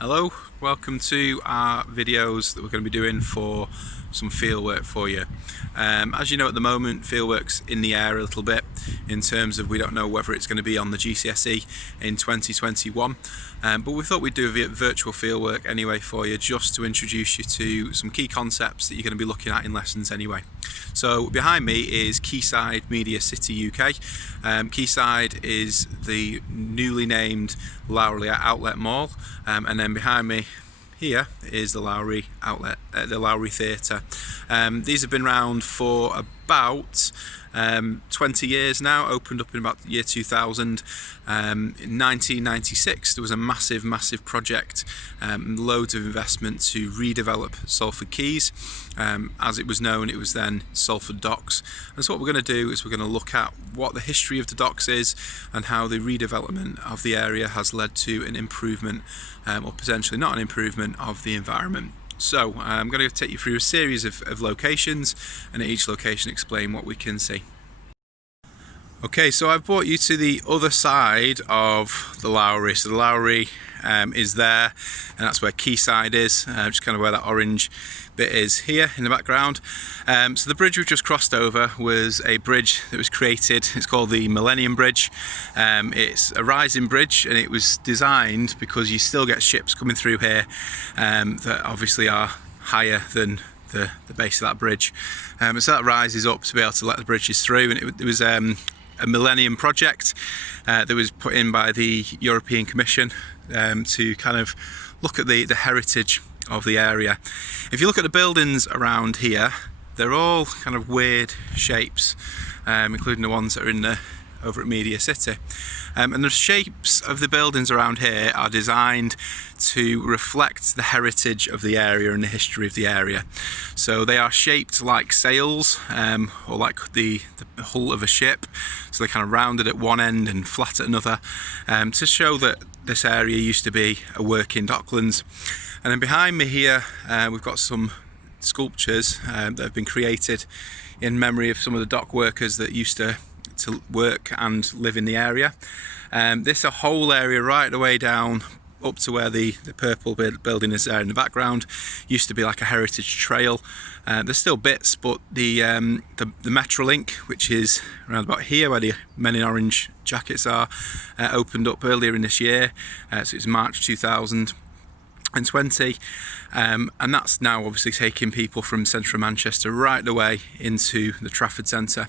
Hello, welcome to our videos that we're going to be doing for some fieldwork for you. As you know, at the moment fieldwork's in the air a little bit in terms of we don't know whether it's going to be on the GCSE in 2021, but we thought we'd do a virtual fieldwork anyway for you, just to introduce you to some key concepts that you're going to be looking at in lessons anyway. So behind me is Quayside Media City UK. Quayside is the newly named Lowry Outlet Mall, and then behind me here is the Lowry Outlet, the Lowry Theatre. These have been around for about 20 years now, opened up in about the year 2000. In 1996 there was a massive project, loads of investment to redevelop Salford Quays. As it was known, it was then Salford Docks. And so what we're going to do is we're going to look at what the history of the docks is and how the redevelopment of the area has led to an improvement, or potentially not an improvement, of the environment. So I'm going to take you through a series of locations, and at each location explain what we can see. Okay, so I've brought you to the other side of the Lowry. So the Lowry is there, and that's where Quayside is, just kind of where that orange bit is here in the background. So the bridge we've just crossed over was a bridge that was created. It's called the Millennium Bridge. It's a rising bridge, and it was designed because you still get ships coming through here that obviously are higher than the base of that bridge. So that rises up to be able to let the bridges through, and it was a Millennium project that was put in by the European Commission to kind of look at the heritage of the area. If you look at the buildings around here, they're all kind of weird shapes, including the ones that are over at Media City. And the shapes of the buildings around here are designed to reflect the heritage of the area and the history of the area. So they are shaped like sails, or like the hull of a ship. So they're kind of rounded at one end and flat at another, to show that this area used to be a working docklands. And then behind me here, we've got some sculptures that have been created in memory of some of the dock workers that used to work and live in the area. This whole area right the way down up to where the purple building is there in the background used to be like a heritage trail. There's still bits, but the Metrolink, which is around about here where the men in orange jackets are, opened up earlier in this year, so it's March 2020, and that's now obviously taking people from central Manchester right the way into the Trafford Centre.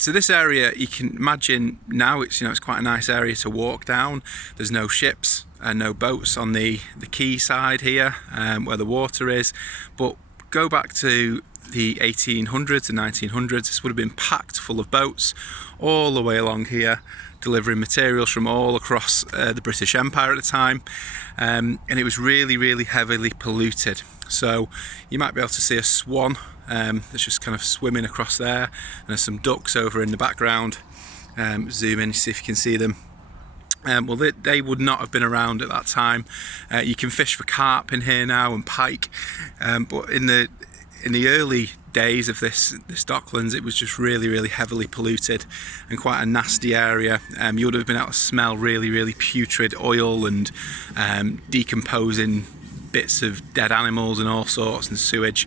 So this area, you can imagine now, it's quite a nice area to walk down. There's no ships and no boats on the quay side here, where the water is, but go back to the 1800s and 1900s, this would have been packed full of boats all the way along here, delivering materials from all across the British Empire at the time, and it was really heavily polluted. So you might be able to see a swan that's just kind of swimming across there, and there's some ducks over in the background. Zoom in, see if you can see them. Well, they would not have been around at that time. You can fish for carp in here now and pike, but in the early days of this docklands, it was just really heavily polluted and quite a nasty area. You would have been able to smell really putrid oil and decomposing bits of dead animals and all sorts, and sewage.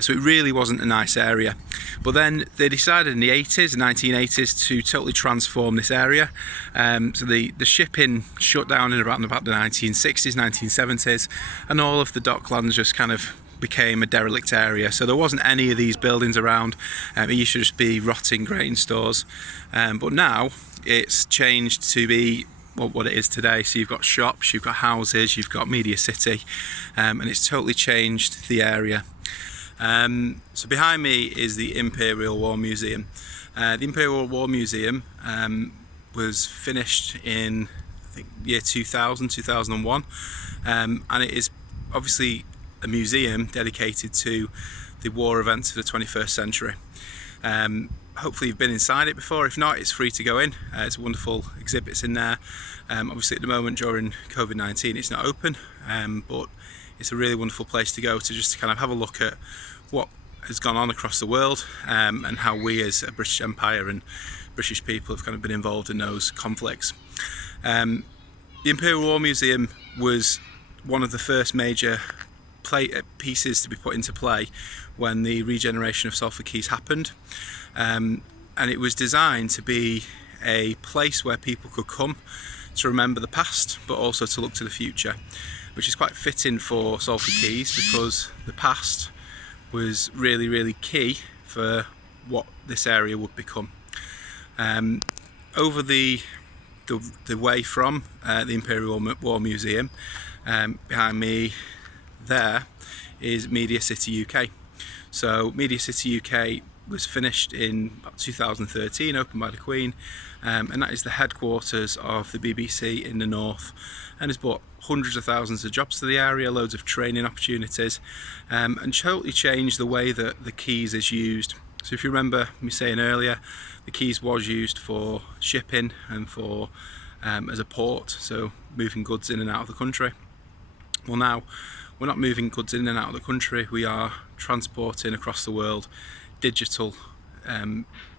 So it really wasn't a nice area. But then they decided in the 1980s to totally transform this area. So the shipping shut down in around about the 1960s, 1970s, and all of the docklands just kind of became a derelict area. So there wasn't any of these buildings around. It used to just be rotting grain stores, but now it's changed to be what it is today. So you've got shops, you've got houses, you've got Media City, and it's totally changed the area. So behind me is the Imperial War Museum. The Imperial War Museum was finished in, I think, year 2001, and it is obviously a museum dedicated to the war events of the 21st century. Hopefully you've been inside it before. If not, it's free to go in. It's wonderful exhibits in there. Obviously at the moment during COVID-19 it's not open, but it's a really wonderful place to go to just kind of have a look at what has gone on across the world, and how we as a British Empire and British people have kind of been involved in those conflicts. The The Imperial War Museum was one of the first major pieces to be put into play when the regeneration of Salford Quays happened, and it was designed to be a place where people could come to remember the past but also to look to the future, which is quite fitting for Salford Quays because the past was really key for what this area would become. Over the way from the Imperial War Museum, behind me there is Media City UK. So Media City UK was finished in about 2013, opened by the Queen, and that is the headquarters of the BBC in the north, and has brought hundreds of thousands of jobs to the area, loads of training opportunities, and totally changed the way that the Quays is used. So if you remember me saying earlier, the Quays was used for shipping and for as a port, so moving goods in and out of the country. Well, now we're not moving goods in and out of the country, we are transporting across the world digital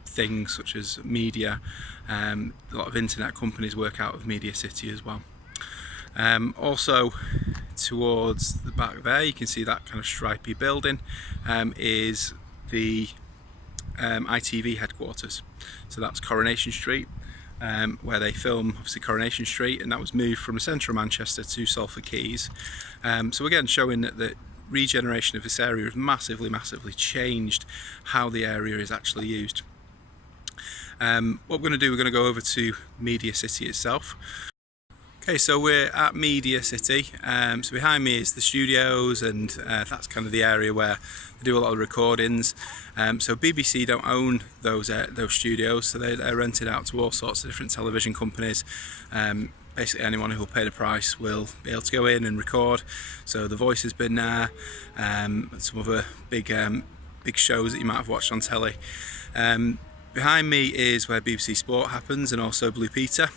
things such as media. A lot of internet companies work out of Media City as well. Also towards the back there, you can see that kind of stripy building is the ITV headquarters. So that's Coronation Street, where they film obviously Coronation Street, and that was moved from the centre of Manchester to Salford Quays. So again, showing that the regeneration of this area has massively changed how the area is actually used. What we're going to do, we're going to go over to Media City itself. Okay, so we're at Media City, so behind me is the studios, and that's kind of the area where they do a lot of recordings. So BBC don't own those studios, so they're rented out to all sorts of different television companies. Basically anyone who will pay the price will be able to go in and record. So The Voice has been there, and some other big shows that you might have watched on telly. Behind me is where BBC Sport happens, and also Blue Peter,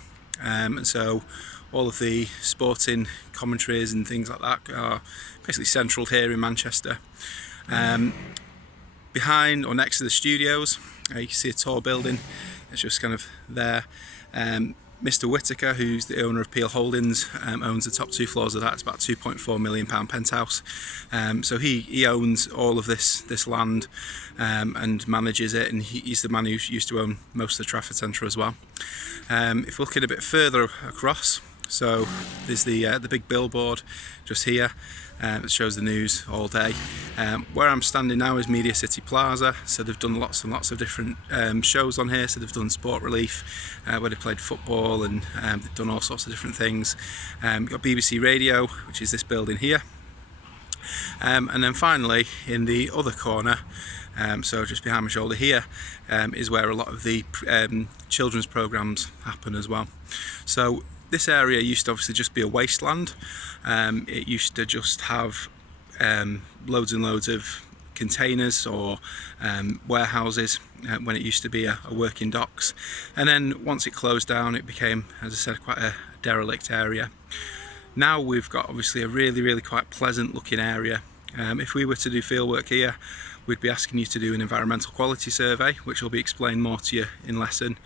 and so all of the sporting commentaries and things like that are basically central here in Manchester. Behind or next to the studios, you can see a tall building. It's just kind of there. Mr. Whittaker, who's the owner of Peel Holdings, owns the top 2 floors of that. It's about £2.4 million penthouse. So he owns all of this land and manages it, and he's the man who used to own most of the Trafford Centre as well. If we're looking a bit further across, so there's the big billboard just here that shows the news all day. Where I'm standing now is Media City Plaza, so they've done lots and lots of different shows on here. So they've done Sport Relief, where they played football, and they've done all sorts of different things. You've got BBC Radio, which is this building here. And then finally, in the other corner, so just behind my shoulder here, is where a lot of the children's programmes happen as well. So this area used to obviously just be a wasteland. It used to just have loads and loads of containers or warehouses when it used to be a working docks. And then once it closed down, it became, as I said, quite a derelict area. Now we've got obviously a really quite pleasant looking area. If we were to do fieldwork here, we'd be asking you to do an environmental quality survey, which will be explained more to you in lesson.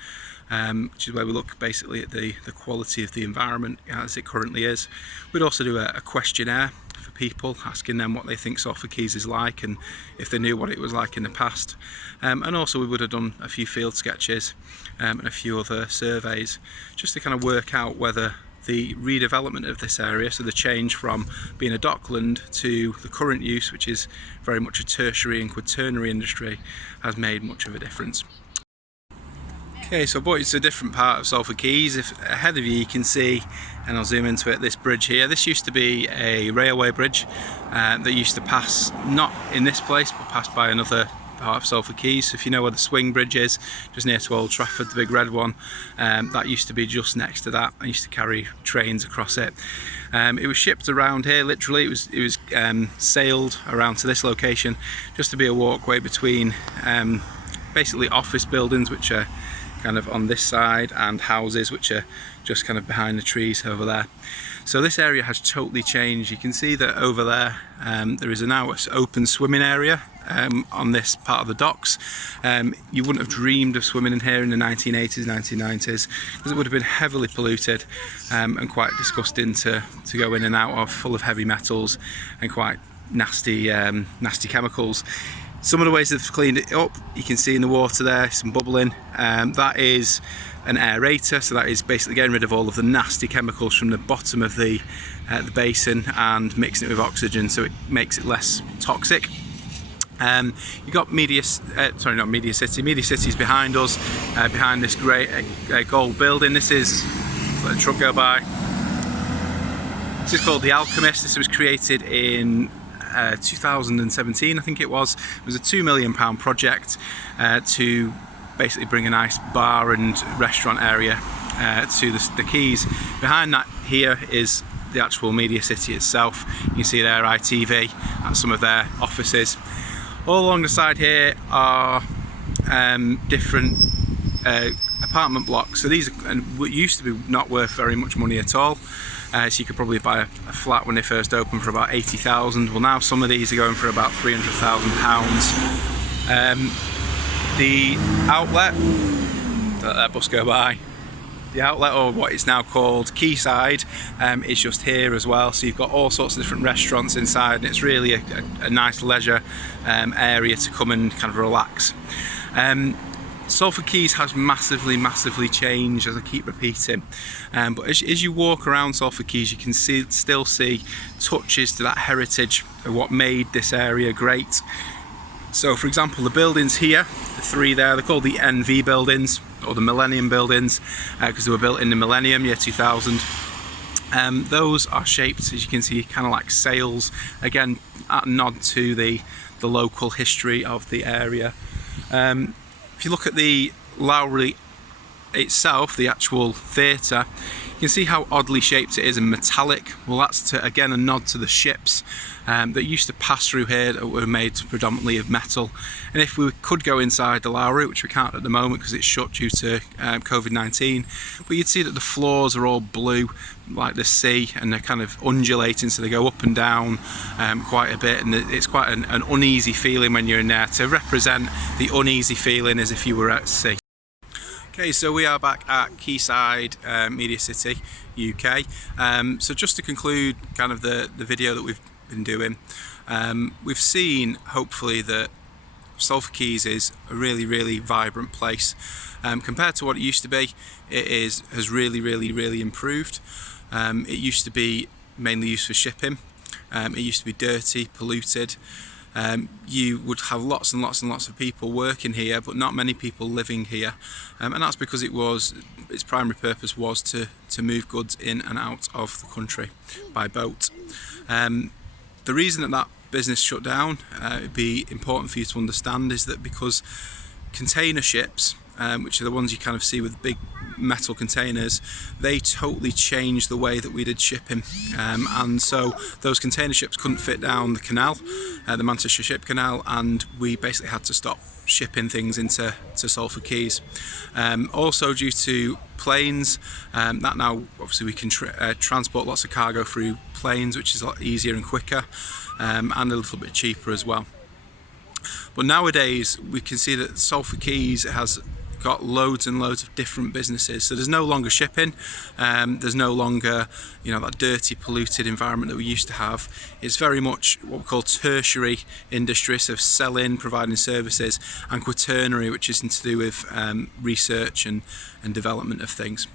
Which is where we look basically at the quality of the environment as it currently is. We'd also do a questionnaire for people, asking them what they think Salford Quays is like and if they knew what it was like in the past. And also we would have done a few field sketches and a few other surveys, just to kind of work out whether the redevelopment of this area, so the change from being a dockland to the current use, which is very much a tertiary and quaternary industry, has made much of a difference. Okay, so but it's a different part of Salford Quays. If ahead of you, you can see, and I'll zoom into it, this bridge here. This used to be a railway bridge that used to pass, not in this place, but pass by another part of Salford Quays. So if you know where the swing bridge is, just near to Old Trafford, the big red one, that used to be just next to that. I used to carry trains across it. It was shipped around here, literally. It was sailed around to this location, just to be a walkway between basically office buildings, which are kind of on this side, and houses which are just kind of behind the trees over there. So this area has totally changed. You can see that over there there is now an open swimming area on this part of the docks. You wouldn't have dreamed of swimming in here in the 1980s, 1990s, because it would have been heavily polluted and quite disgusting to go in and out of, full of heavy metals and quite nasty chemicals. Some of the ways they've cleaned it up, you can see in the water there some bubbling. That is an aerator, so that is basically getting rid of all of the nasty chemicals from the bottom of the basin and mixing it with oxygen, so it makes it less toxic. You've got Media City's behind us, behind this great gold building. This is, let the truck go by. This is called The Alchemist. This was created in 2017, I think it was. It was a £2 million project to basically bring a nice bar and restaurant area to the quays. Behind that here is the actual Media City itself. You can see there ITV at some of their offices. All along the side here are different apartment blocks. So these used to be not worth very much money at all. So you could probably buy a flat when they first opened for about 80,000. Well, now some of these are going for about £300,000. The outlet, let that bus go by. The outlet, or what it's now called Quayside, is just here as well. So you've got all sorts of different restaurants inside, and it's really a nice leisure area to come and kind of relax. Salford Quays has massively changed, as I keep repeating, but as you walk around Salford Quays, you can still see touches to that heritage of what made this area great. So for example, the buildings here, the three there, they're called the NV buildings, or the Millennium buildings, because they were built in the Millennium, year 2000. Those are shaped, as you can see, kind of like sails, again a nod to the local history of the area. If you look at the Lowry itself, the actual theatre, you can see how oddly shaped it is and metallic. Well, that's again a nod to the ships that used to pass through here, that were made predominantly of metal. And if we could go inside the Lowry, which we can't at the moment because it's shut due to COVID-19, but you'd see that the floors are all blue like the sea, and they're kind of undulating, so they go up and down quite a bit, and it's quite an uneasy feeling when you're in there, to represent the uneasy feeling as if you were at sea. Okay, so we are back at Quayside, Media City, UK. So just to conclude kind of the video that we've been doing, we've seen hopefully that Salford Quays is a really vibrant place. Compared to what it used to be, it has really improved. It used to be mainly used for shipping. It used to be dirty, polluted. You would have lots and lots of people working here, but not many people living here, and that's because its primary purpose was to move goods in and out of the country by boat. The reason that business shut down, it'd be important for you to understand, is that because container ships, which are the ones you kind of see with big metal containers, they totally changed the way that we did shipping, and so those container ships couldn't fit down the canal, the Manchester Ship Canal, and we basically had to stop shipping things into Salford Quays. Also due to planes, that now obviously we can transport lots of cargo through planes, which is a lot easier and quicker, and a little bit cheaper as well. But nowadays we can see that Salford Quays has got loads and loads of different businesses. So there's no longer shipping, there's no longer, that dirty, polluted environment that we used to have. It's very much what we call tertiary industry, so selling, providing services, and quaternary, which is to do with research and development of things.